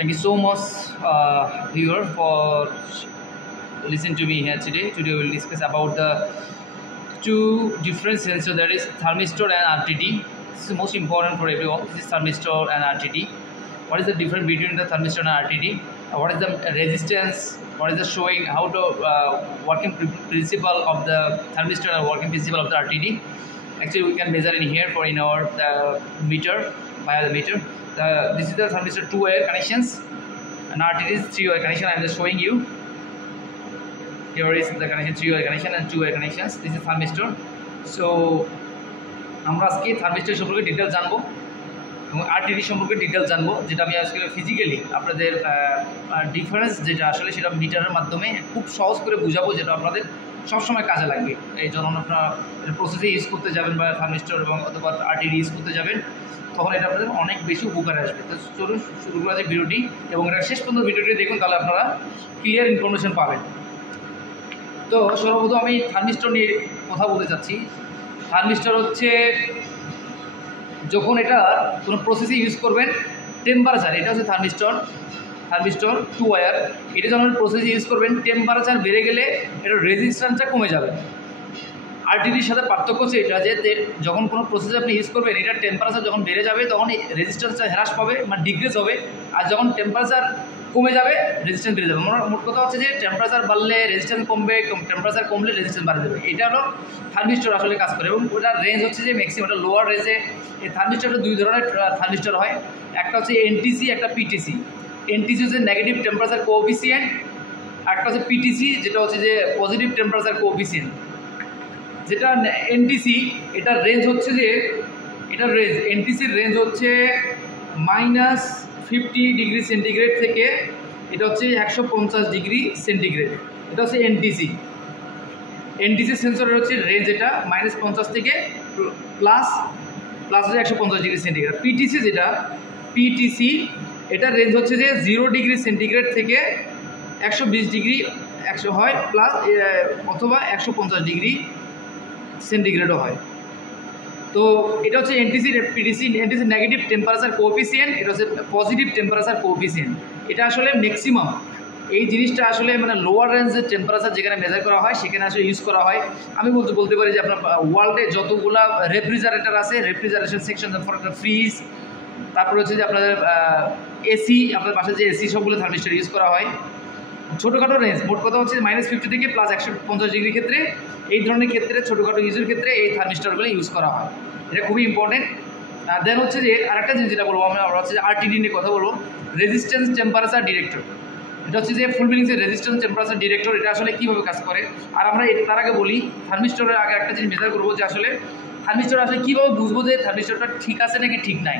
Thank you so much, viewer, for listening to me here today. Today we will discuss about the two different sensors, that is thermistor and RTD. This is the most important for everyone. This is thermistor and RTD. What is the difference between the thermistor and RTD? What is the resistance? What is the showing? How to working principle of the thermistor and working principle of the RTD? Actually, we can measure in here in our meter via the meter. This is the thermistor 2-wire connections, and RTD is 3-wire connection. I am just showing you. Here is the connection, 3-wire connection and 2-wire connections. This is thermistor. So আমরা আজকে thermistor সম্পর্কে details জানবো এবং RTD সম্পর্কে details জানবো, যেটা আমি আজকে ফিজিক্যালি আপনাদের ডিফারেন্স যেটা আসলে সেটা মিটারের মাধ্যমে খুব সহজ করে বুঝাবো, যেটা আপনাদের সবসময় কাজে লাগবে। এই যখন আপনারা প্রসেসে ইউজ করতে যাবেন বা থার্মিস্টর এবং অথবা আরটিডি ইউজ করতে যাবেন, তখন এটা আপনাদের অনেক বেশি উপকারে আসবে। তো চলুন শুরু করা যায় ভিডিওটি, এবং এটা শেষ পর্যন্ত ভিডিওটি দেখুন, তাহলে আপনারা ক্লিয়ার ইনফরমেশন পাবেন। তো সর্বপ্রথম আমি থার্মিস্টর নিয়ে কথা বলতে চাচ্ছি। থার্মিস্টর হচ্ছে যখন এটা কোনো প্রসেসে ইউজ করবেন, টেম্পারেচার, এটা হচ্ছে থার্মিস্টর 2-ওয়্যার। এটা যখন প্রসেসে ইউজ করবেন, টেম্পারেচার বেড়ে গেলে এটা রেজিস্ট্যান্সটা কমে যাবে। আরটিডির সাথে পার্থক্য হচ্ছে এটা যে যখন কোনো প্রসেসে আপনি ইউজ করবেন, এটা টেম্পারেচার যখন বেড়ে যাবে তখন রেজিস্ট্যান্সটা হ্রাস পাবে, মানে ডিক্রিজ হবে। আর যখন টেম্পারেচার কমে যাবে, রেজিস্ট্যান্স বেড়ে যাবে। মোট কথা হচ্ছে যে টেম্পারেচার বাড়লে রেজিস্ট্যান্স কমবে, টেম্পারেচার কমলে রেজিস্ট্যান্স বাড়ে যাবে। এটা হলো থার্মিস্টর আসলে কাজ করে, এবং ওটার রেঞ্জ হচ্ছে যে ম্যাক্সিমাম এটা লোয়ার রেঞ্জে। এই থার্মিস্টরটা দুই ধরনের থার্মিস্টর হয়, একটা হচ্ছে এনটিসি, একটা পিটিসি। এনটিসি হচ্ছে নেগেটিভ টেম্পারেচার কোএফিসিয়েন্ট, একটা হচ্ছে পিটিসি যেটা হচ্ছে যে পজিটিভ টেম্পারেচার কোএফিসিয়েন্ট। যেটা এনটিসি, এটার রেঞ্জ হচ্ছে যে এনটিসির রেঞ্জ হচ্ছে -50 ডিগ্রি সেন্টিগ্রেড থেকে এটা হচ্ছে 150 ডিগ্রি সেন্টিগ্রেড। এটা হচ্ছে এনটিসি সেন্সরের হচ্ছে রেঞ্জ, এটা -50 থেকে প্লাস হচ্ছে 150 ডিগ্রি সেন্টিগ্রেড। পিটিসি এটার রেঞ্জ হচ্ছে যে 0 ডিগ্রি সেন্টিগ্রেড থেকে 120 ডিগ্রি 100 হয় প্লাস, অথবা 150 ডিগ্রি সেন্টিগ্রেডও হয়। তো এটা হচ্ছে এনটিসি নেগেটিভ টেম্পারেচার কোএফিসিয়েন্ট, এটা হচ্ছে পজিটিভ টেম্পারেচার কোএফিসিয়েন্ট। এটা আসলে ম্যাক্সিমাম এই জিনিসটা আসলে মানে লোয়ার রেঞ্জের টেম্পারেচার যেখানে মেজার করা হয় সেখানে আসলে ইউজ করা হয়। আমি বলতে পারি যে আপনার ওয়ার্ল্ডে যতগুলা রেফ্রিজারেটর আছে, রেফ্রিজারেশন সেকশন, ফর ফ্রিজ, তারপরে হচ্ছে যে আপনাদের এসি, আপনার বাসায় যে এসি, সবগুলো থার্মিস্টর ইউজ করা হয়। ছোটোখাটো রেঞ্জ, মোট কথা হচ্ছে -50 থেকে প্লাস 150 ডিগ্রি ক্ষেত্রে, এই ধরনের ক্ষেত্রে ছোটোখাটো ইউজের ক্ষেত্রে এই থার্মিস্টরগুলো ইউজ করা হয়। এটা খুবই ইম্পর্টেন্ট। দেন হচ্ছে যে আরেকটা জিনিস যেটা বলবো আমরা হচ্ছে যে আরটিডি নিয়ে কথা বলবো, রেজিস্ট্যান্স টেম্পারেচার ডিরেক্টর। এটা হচ্ছে যে ফুল মিনিংসে রেজিস্ট্যান্স টেম্পারেচার ডিরেক্টর। এটা আসলে কীভাবে কাজ করে, আর আমরা তার আগে বলি থার্মিস্টরের আগে একটা জিনিস মেজার করবো যে আসলে থার্মিস্টর আসলে কীভাবে বুঝবো যে থার্মিস্টরটা ঠিক আছে নাকি ঠিক নাই,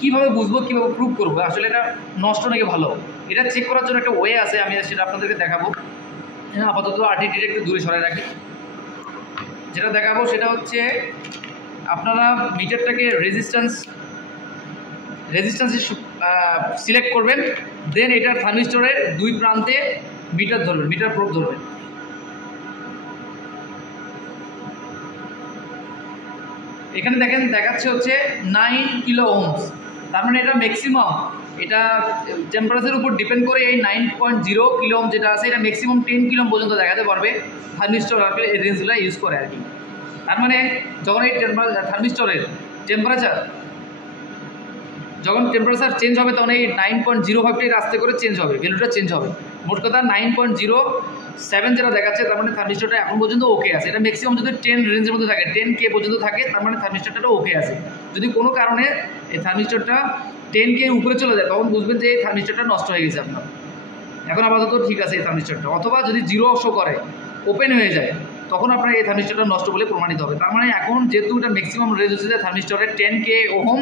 কীভাবে বুঝবো, কীভাবে প্রুভ করবো আসলে এটা নষ্ট নাকি ভালো। এটা চেক করার জন্য একটা ওয়ে আছে, আমি সেটা আপনাদেরকে দেখাবো। আপাতত আরটিডিটা একটু দূরে সরাই রাখি। যেটা দেখাবো সেটা হচ্ছে আপনারা মিটারটাকে রেজিস্ট্যান্স সিলেক্ট করবেন, দেন এটার থার্মিস্টরের দুই প্রান্তে মিটার প্রোব ধরবেন। এখানে দেখেন দেখাচ্ছে হচ্ছে 9 কিলো ওহমস, তার মানে এটা ম্যাক্সিমাম, এটা টেম্পারেচারের উপর ডিপেন্ড করে এই 9.0 কিলো ওহম যেটা আছে, এটা ম্যাক্সিমাম 10 কিলো ওহম পর্যন্ত দেখাতে পারবে। থার্মিস্টর এই রেঞ্জগুলো ইউজ করে আর কি। তার মানে যখন এই থার্মিস্টরের টেম্পারেচার চেঞ্জ হবে, তখন এই 9.05 আস্তে করে চেঞ্জ হবে, ভ্যালুটা চেঞ্জ হবে। মোট কথা 9.07 যেটা দেখাচ্ছে, তার মানে থার্মিস্টরটা এখন পর্যন্ত ওকে আছে। এটা ম্যাক্সিমাম যদি 10 রেঞ্জের মধ্যে থাকে, 10K পর্যন্ত থাকে, তার মানে থার্মিস্টরটা ওকে আছে। যদি কোনো কারণে এই থার্মিস্টরটা 10K উপরে চলে যায়, তখন বুঝবেন যে এই থার্মিস্টরটা নষ্ট হয়ে গেছে আপনার। এখন আপাতত ঠিক আছে এই থার্মিস্টরটা। অথবা যদি 0 শো করে, ওপেন হয়ে যায়, তখন আপনার এই থার্মিস্টরটা নষ্ট বলে প্রমাণিত হবে। তার মানে এখন যেহেতু এটা ম্যাক্সিমাম রেঞ্জ হচ্ছে যে থার্মিস্টরের 10K ওহম,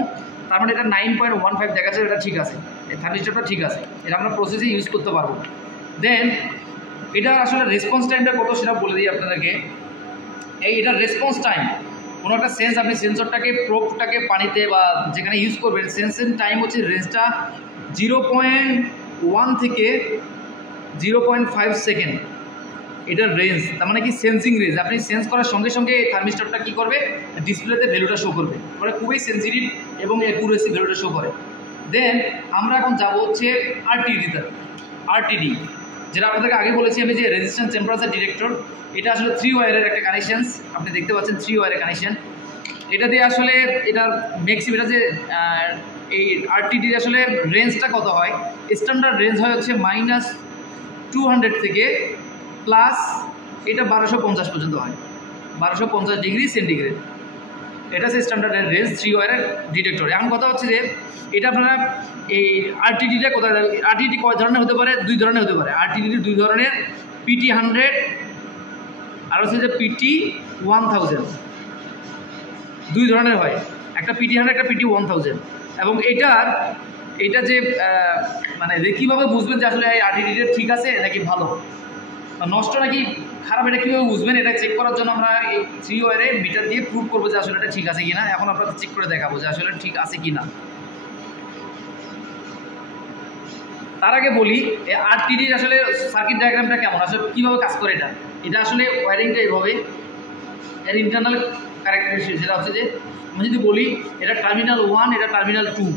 তার মানে এটা 9.15 দেখাচ্ছে, এটা ঠিক আছে, এই থার্মিস্টরটা ঠিক আছে, এটা আমরা প্রসেসে ইউজ করতে পারবো। দেন এটা আসলে রেসপন্স টাইমটা কত সেটা বলে দিই আপনাদেরকে। এটার রেসপন্স টাইম, কোনো একটা সেন্স, আপনি সেন্সরটাকে প্রোবটাকে পানিতে বা যেখানে ইউজ করবেন, সেন্সিং টাইম হচ্ছে রেঞ্জটা 0.1 থেকে 0.5 সেকেন্ড। এটার রেঞ্জ, তার মানে কি সেন্সিং রেঞ্জ। আপনি সেন্স করার সঙ্গে সঙ্গে থার্মিস্টরটা কী করবে, ডিসপ্লেতে ভ্যালুটা শো করবে। মানে খুবই সেন্সিটিভ এবং অ্যাকুরেসি ভ্যালুটা শো করে। দেন আমরা এখন যাব হচ্ছে আরটিডি, যেটা আপনাদেরকে আগে বলেছি আমি যে রেজিস্ট্যান্স টেম্পারেচার ডিটেক্টর। এটা আসলে 3 ওয়্যারের একটা কানেকশানস, আপনি দেখতে পাচ্ছেন 3 ওয়্যারের কানেকশান। এটা দিয়ে আসলে এটার ম্যাক্সিমাম এটা যে এই আরটিডির আসলে রেঞ্জটা কত হয়, স্ট্যান্ডার্ড রেঞ্জ হয় হচ্ছে -200 থেকে প্লাস এটা 1250 পর্যন্ত হয়, 1250 ডিগ্রি সেন্টিগ্রেড। এটা হচ্ছে স্ট্যান্ডার্ড রেঞ্জ 3 ওয়্যারের ডিটেক্টর। এখন কথা হচ্ছে যে এটা আপনারা এই আরটিডিটা কোথায়, আরটিডি কয় ধরনের হতে পারে, 2 ধরনের হতে পারে। আরটিডি 2 ধরনের, PT100 আর হচ্ছে যে PT1000, 2 ধরনের হয়, একটা PT100 একটা PT1000। এবং এটা যে মানে কীভাবে বুঝবেন যে আসলে এই আরটিডিটা ঠিক আছে নাকি ভালো নষ্ট নাকি খারাপ, এটা কীভাবে বুঝবেন, এটা চেক করার জন্য আমরা এই 3 ওয়্যারে মিটার দিয়ে প্রুভ করবো যে আসলে এটা ঠিক আছে কিনা। এখন আপনাদের চেক করে দেখাবো যে আসলে ঠিক আছে কিনা। তার আগে বলি এই আরটিডির আসলে সার্কিট ডায়াগ্রামটা কেমন, আসলে কীভাবে কাজ করে এটা আসলে ওয়্যারিংটা এভাবে, এর ইন্টারনাল ক্যারেক্টারিস্টিক যেটা হচ্ছে যে আমি যদি বলি এটা টার্মিনাল 1, এটা টার্মিনাল 2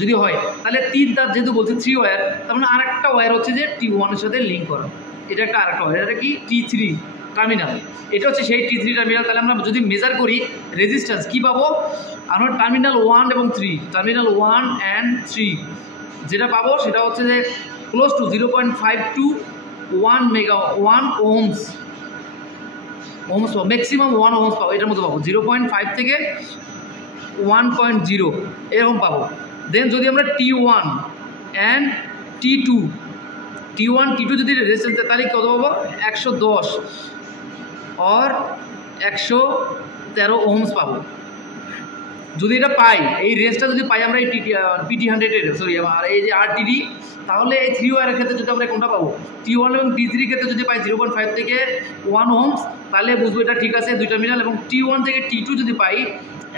যদি হয়, তাহলে 3 তার যেহেতু বলছে 3 ওয়্যার, তার মানে আরেকটা ওয়্যার হচ্ছে যে T1 এর সাথে লিঙ্ক করা, এটা একটা আরেকটা ওয়্যার, এটা কি T3 টার্মিনাল, এটা হচ্ছে সেই T3 টার্মিনাল। তাহলে আমরা যদি মেজার করি রেজিস্ট্যান্স কী পাবো, আমরা টার্মিনাল 1 এবং 3, টার্মিনাল 1 অ্যান্ড 3 যেটা পাবো সেটা হচ্ছে যে close two 0.5 to 1 Ohm's maximum 1 Ohm's পাবো, এটার মধ্যে পাবো 0.5 থেকে 1.0 এরকম পাবো। দেন যদি আমরা T1 অ্যান্ড T2 যদি রেজিস্ট্যান্স তাহলে কত পাবো, 110 আর 113 ওহমস পাবো। যদি এটা পাই, এই রেঞ্জটা যদি পাই আমরা এই PT100 সরি আর এই যে আরটিডি, তাহলে এই 3 ওয়্যারের ক্ষেত্রে যদি আমরা কোনটা পাবো, T1 এবং T3 ক্ষেত্রে যদি পাই 0.5 থেকে 1 ওহমস, তাহলে বুঝবো এটা ঠিক আছে 2 টার্মিনাল। এবং T1 থেকে T2 যদি পাই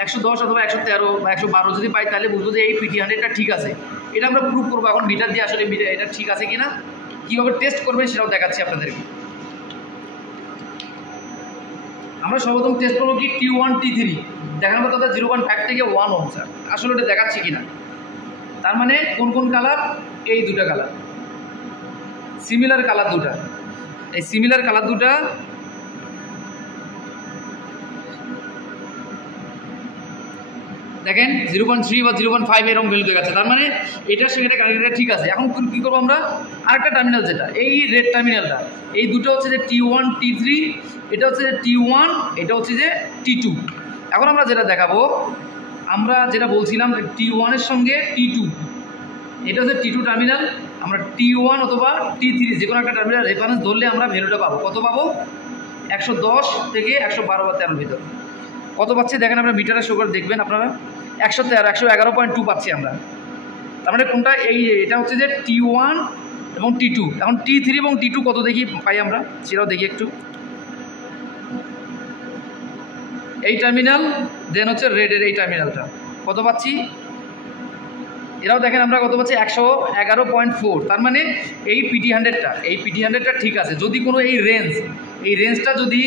110 অথবা 113 বা 112 যদি পাই, তাহলে বুঝবো যে এই PT100টা ঠিক আছে। এটা আমরা প্রুভ করবো এখন মিটার দিয়ে, আসলে মিটার এটা ঠিক আছে কিনা, কীভাবে টেস্ট করবেন সেটাও দেখাচ্ছি আপনাদেরকে। আমরা সর্বপ্রথম টেস্ট করবো কি T1 T3 দেখানোর কথা 0.5 থেকে 1 ওহমস, আসলে ওটা দেখাচ্ছি কিনা। তার মানে কোন কোন কালার, এই দুটা কালার সিমিলার কালার, দুটা এই সিমিলার কালার দুটা দেখেন 0.3 বা 0.5 এরকম ভ্যালু দেখাচ্ছে, তার মানে এটার সঙ্গে এটা কানেক্টেড ঠিক আছে। এখন কী করবো আমরা, আরেকটা টার্মিনাল যেটা এই রেড টার্মিনালটা, এই দুটো হচ্ছে যে T1 T3, এটা হচ্ছে যে T1, এটা হচ্ছে যে T2। এখন আমরা যেটা দেখাবো, আমরা যেটা বলছিলাম T1 এর সঙ্গে T2, এটা হচ্ছে T2 টার্মিনাল, আমরা T1 অথবা T3 যে কোনো একটা টার্মিনাল রেফারেন্স ধরলে আমরা ভ্যালুটা পাবো, কত পাবো, 110 থেকে 112 বা 13 ভিতর কত পাচ্ছি দেখেন, আমরা মিটারে শো করে দেখবেন আপনারা 111.2 পাচ্ছি আমরা। তার মানে কোনটা, এটা হচ্ছে যে T1 এবং T2। এখন T3 এবং T2 কত দেখি পাই আমরা, সেটাও দেখি একটু। এই টার্মিনাল, দেন হচ্ছে রেডের এই টার্মিনালটা কত পাচ্ছি, এরাও দেখেন আমরা কত পাচ্ছি, 111.4। তার মানে এই PT100টা ঠিক আছে। যদি কোনো এই রেঞ্জটা যদি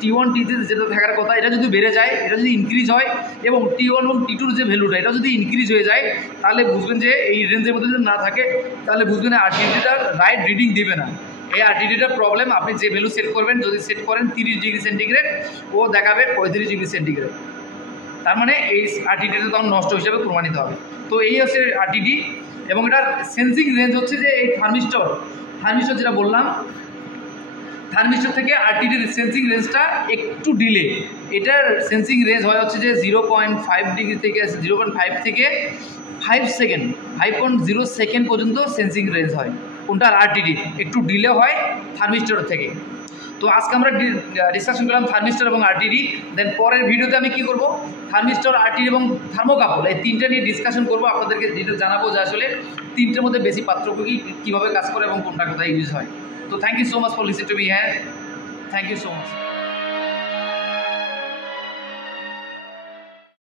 T1 T3 যেটা থাকার কথা, এটা যদি বেড়ে যায়, এটা যদি ইনক্রিজ হয়, এবং T1 এবং T2 যে ভ্যালুটা এটা যদি ইনক্রিজ হয়ে যায়, তাহলে বুঝবেন যে এই রেঞ্জের মধ্যে যদি না থাকে, তাহলে বুঝবেন আরটিডিটা রাইট রিডিং দিবে না। এই আরটিডিটার প্রবলেম, আপনি যে ভ্যালু সেট করবেন, যদি সেট করেন 30 ডিগ্রি সেন্টিগ্রেড, ও দেখাবে 35 ডিগ্রি সেন্টিগ্রেড, তার মানে এই আরটিডিটা তখন নষ্ট হিসেবে প্রমাণিত হবে। তো এই হচ্ছে আরটিডি, এবং এটার সেন্সিং রেঞ্জ হচ্ছে যে এই থার্মিস্টর যেটা বললাম, থার্মিস্টর থেকে আরটিডির সেন্সিং রেঞ্জটা একটু ডিলে। এটার সেন্সিং রেঞ্জ হয় হচ্ছে যে 0.5 ডিগ্রি থেকে 0.5 থেকে 5 সেকেন্ড 5.0 সেকেন্ড পর্যন্ত সেন্সিং রেঞ্জ হয়। কোনটার আরটিডি একটু ডিলে হয় থার্মিস্টর থেকে। তো আজকে আমরা ডিসকাশন করলাম থার্মিস্টর এবং আরটিডি। দেন পরের ভিডিওতে আমি কি করব, থার্মিস্টর, আরটিডি এবং থার্মোকাপল এই তিনটে নিয়ে ডিসকাশন করব, আপনাদেরকে ডিটেল জানাবো যে আসলে তিনটের মধ্যে বেশি পার্থক্য কীভাবে কাজ করে এবং কোনটা কোথায় ইউজ হয়। তো thank you so much for listening to me হ্যাঁ, থ্যাংক ইউ সো মাচ।